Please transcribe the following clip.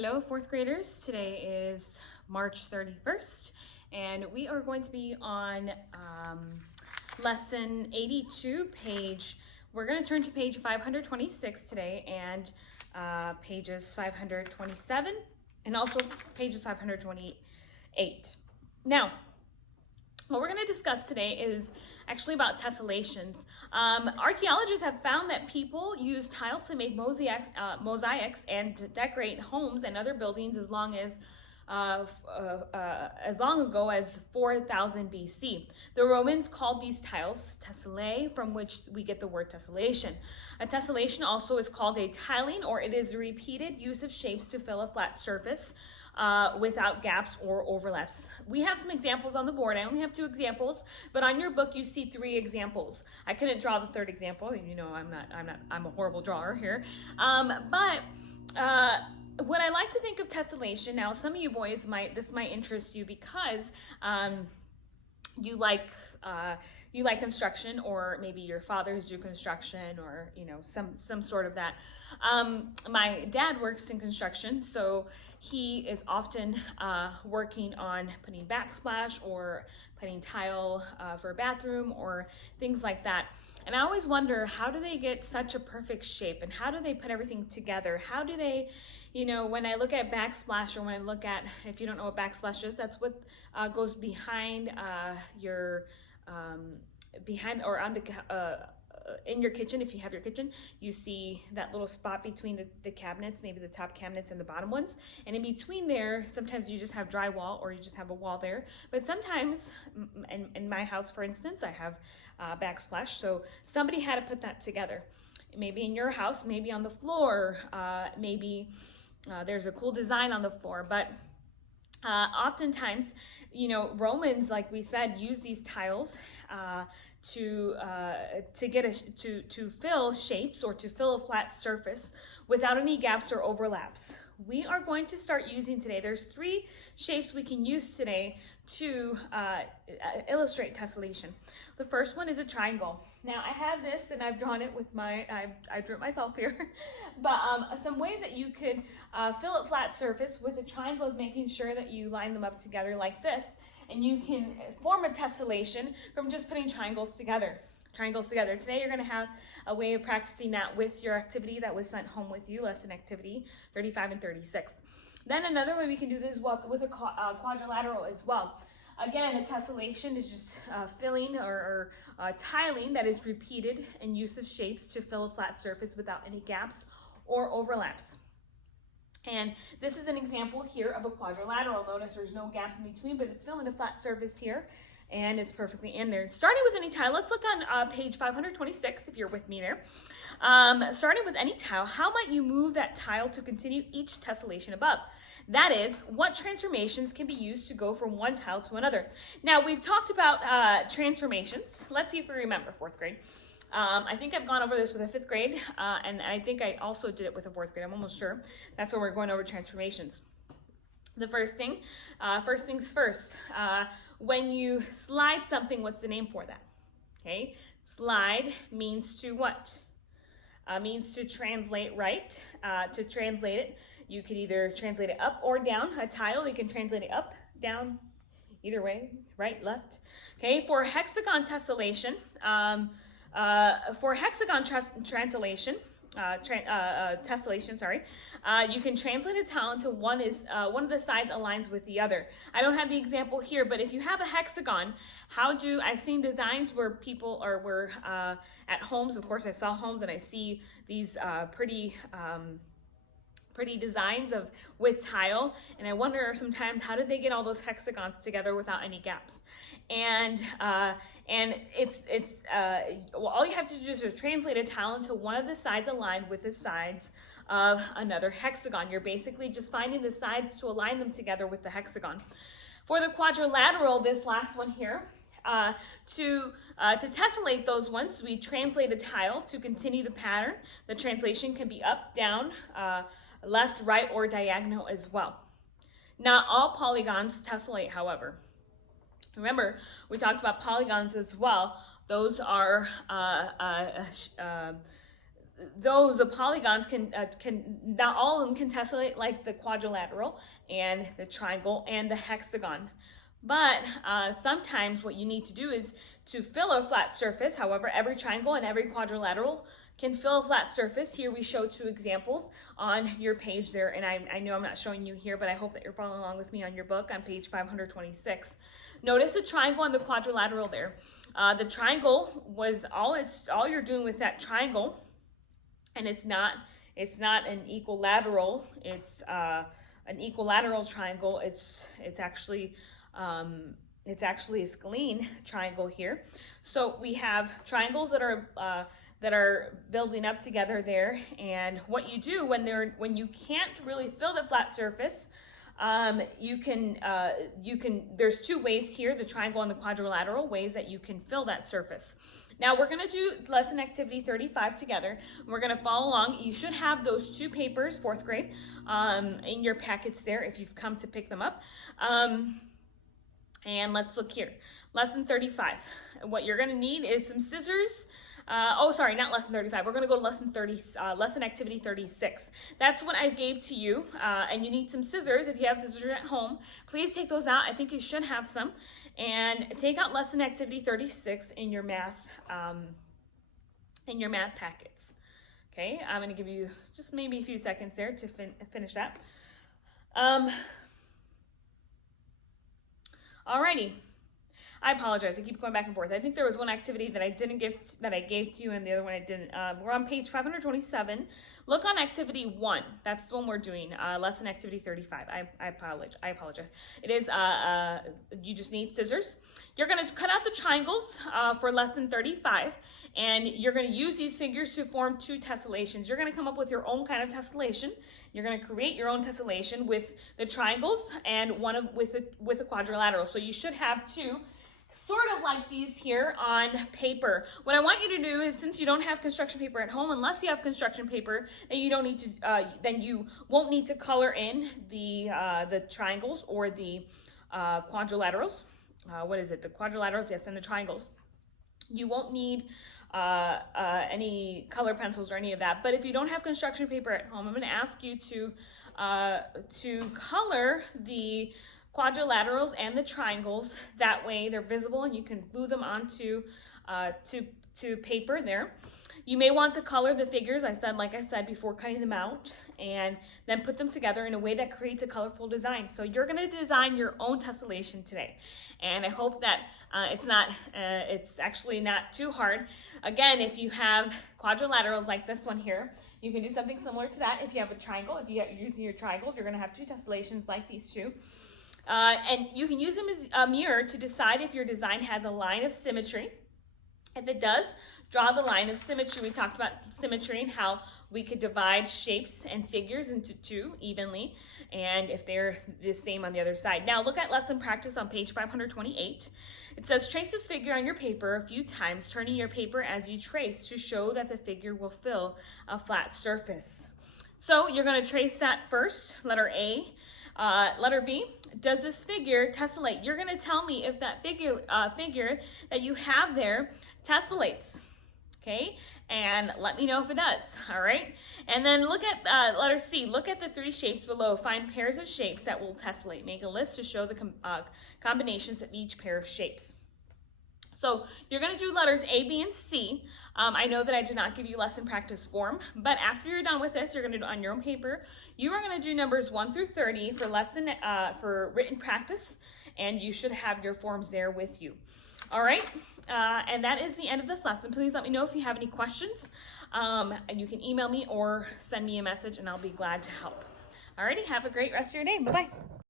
Hello, fourth graders. Today is March 31st, and we are going to be on lesson 82, we're going to turn to page 526 today, and pages 527, and also pages 528. Now, what we're going to discuss today is actually about tessellations. Archaeologists have found that people use tiles to make mosaics and decorate homes and other buildings as long ago as 4000 BC. The Romans called these tiles tessellae, from which we get the word tessellation. A tessellation also is called a tiling, or it is a repeated use of shapes to fill a flat surface without gaps or overlaps. We have some examples on the board. I only have 2 examples, but on your book you see 3 examples. I couldn't draw the 3rd example. You know, I'm a horrible drawer here. What I like to think of tessellation, now some of you boys this might interest you because you like construction, or maybe your fathers do construction, or some sort of that. My dad works in construction, so he is often working on putting backsplash or putting tile for a bathroom or things like that. And I always wonder, how do they get such a perfect shape, and how do they put everything together? How do they, when I look at backsplash, or when I look at, if you don't know what backsplash is, that's what goes behind your behind or on the in your kitchen. If you have your kitchen, you see that little spot between the cabinets, maybe the top cabinets and the bottom ones, and in between there sometimes you just have drywall, or you just have a wall there. But sometimes, in my house for instance, I have backsplash, so somebody had to put that together. Maybe in your house, maybe on the floor, maybe there's a cool design on the floor. But oftentimes, Romans, like we said, use these tiles to fill shapes, or to fill a flat surface without any gaps or overlaps. We are going to start using today, there's 3 shapes we can use today to illustrate tessellation. The first one is a triangle. Now I have this, and I've drawn it with I drew it myself here. But some ways that you could fill a flat surface with a triangle is making sure that you line them up together like this. And you can form a tessellation from just putting triangles together. Today you're going to have a way of practicing that with your activity that was sent home with you, lesson activity 35 and 36. Then another way we can do this with a quadrilateral as well. Again, a tessellation is just filling or tiling that is repeated in use of shapes to fill a flat surface without any gaps or overlaps. And this is an example here of a quadrilateral. Notice there's no gaps in between, but it's filling a flat surface here, and it's perfectly in there. Starting with any tile, let's look on page 526, if you're with me there. Starting with any tile, how might you move that tile to continue each tessellation above? That is, what transformations can be used to go from one tile to another? Now, we've talked about transformations. Let's see if we remember, 4th grade. I think I've gone over this with a 5th grade, and I think I also did it with a 4th grade. I'm almost sure. That's where we're going over transformations. The first things first. When you slide something, what's the name for that? Okay, slide means to what? Means to translate, right? To translate it, you could either translate it up or down. A tile, you can translate it up, down, either way, right, left. Okay, for hexagon tessellation, tessellation, you can translate a tile into one of the sides aligns with the other. I don't have the example here, but if you have a hexagon, I've seen designs where people were at homes. Of course, I saw homes, and I see these pretty designs with tile, and I wonder sometimes, how did they get all those hexagons together without any gaps? And all you have to do is just translate a tile into one of the sides aligned with the sides of another hexagon. You're basically just finding the sides to align them together with the hexagon. For the quadrilateral, this last one here, to tessellate those ones, we translate a tile to continue the pattern. The translation can be up, down, left, right, or diagonal as well. Not all polygons tessellate, however. Remember, we talked about polygons as well. Those are those polygons can not all of them can tessellate like the quadrilateral and the triangle and the hexagon. But sometimes what you need to do is to fill a flat surface. However, every triangle and every quadrilateral can fill a flat surface. Here we show 2 examples on your page there, and I know I'm not showing you here, but I hope that you're following along with me on your book on page 526. Notice the triangle and the quadrilateral there. The triangle was all you're doing with that triangle, and it's not an equilateral. It's an equilateral triangle. It's actually a scalene triangle here. So we have triangles that are building up together there. And what you do when you can't really fill the flat surface, there's 2 ways here, the triangle and the quadrilateral, ways that you can fill that surface. Now we're going to do lesson activity 35 together. We're going to follow along. You should have those 2 papers, 4th grade, in your packets there if you've come to pick them up. And let's look here. Lesson 35. What you're going to need is some scissors. Sorry, not lesson 35. We're going to go to lesson activity 36. That's what I gave to you, and you need some scissors. If you have scissors at home, please take those out. I think you should have some. And take out lesson activity 36 in your math packets. Okay, I'm going to give you just maybe a few seconds there to finish that. Alrighty. I apologize. I keep going back and forth. I think there was one activity that I gave to you, and the other one I didn't. We're on page 527. Look on activity 1. That's the one we're doing. Lesson activity 35. I apologize. It is. You just need scissors. You're going to cut out the triangles for lesson 35, and you're going to use these figures to form 2 tessellations. You're going to come up with your own kind of tessellation. You're going to create your own tessellation with the triangles and with a quadrilateral. So you should have 2. Sort of like these here on paper. What I want you to do is, since you don't have construction paper at home, unless you have construction paper, then you don't need to. Then you won't need to color in the triangles or the quadrilaterals. What is it? The quadrilaterals, yes, and the triangles. You won't need any color pencils or any of that. But if you don't have construction paper at home, I'm going to ask you to color the quadrilaterals and the triangles. That way they're visible and you can glue them onto to paper there. You may want to color the figures, like I said, before cutting them out, and then put them together in a way that creates a colorful design. So you're going to design your own tessellation today, and I hope that it's actually not too hard. Again, if you have quadrilaterals like this one here, you can do something similar to that. If you have a triangle, if you're using your triangles, you're going to have 2 tessellations like these 2. And you can use them as a mirror to decide if your design has a line of symmetry. If it does, draw the line of symmetry. We talked about symmetry and how we could divide shapes and figures into 2 evenly, and if they're the same on the other side. Now look at lesson practice on page 528. It says, trace this figure on your paper a few times, turning your paper as you trace to show that the figure will fill a flat surface. So you're going to trace that first, letter A. Letter B, does this figure tessellate? You're going to tell me if that figure that you have there tessellates, okay? And let me know if it does, all right? And then look at letter C. Look at the 3 shapes below. Find pairs of shapes that will tessellate. Make a list to show the combinations of each pair of shapes. So you're going to do letters A, B, and C. I know that I did not give you lesson practice form, but after you're done with this, you're going to do on your own paper. You are going to do numbers 1 through 30 for written practice, and you should have your forms there with you. All right, and that is the end of this lesson. Please let me know if you have any questions, and you can email me or send me a message, and I'll be glad to help. Alrighty, have a great rest of your day. Bye-bye.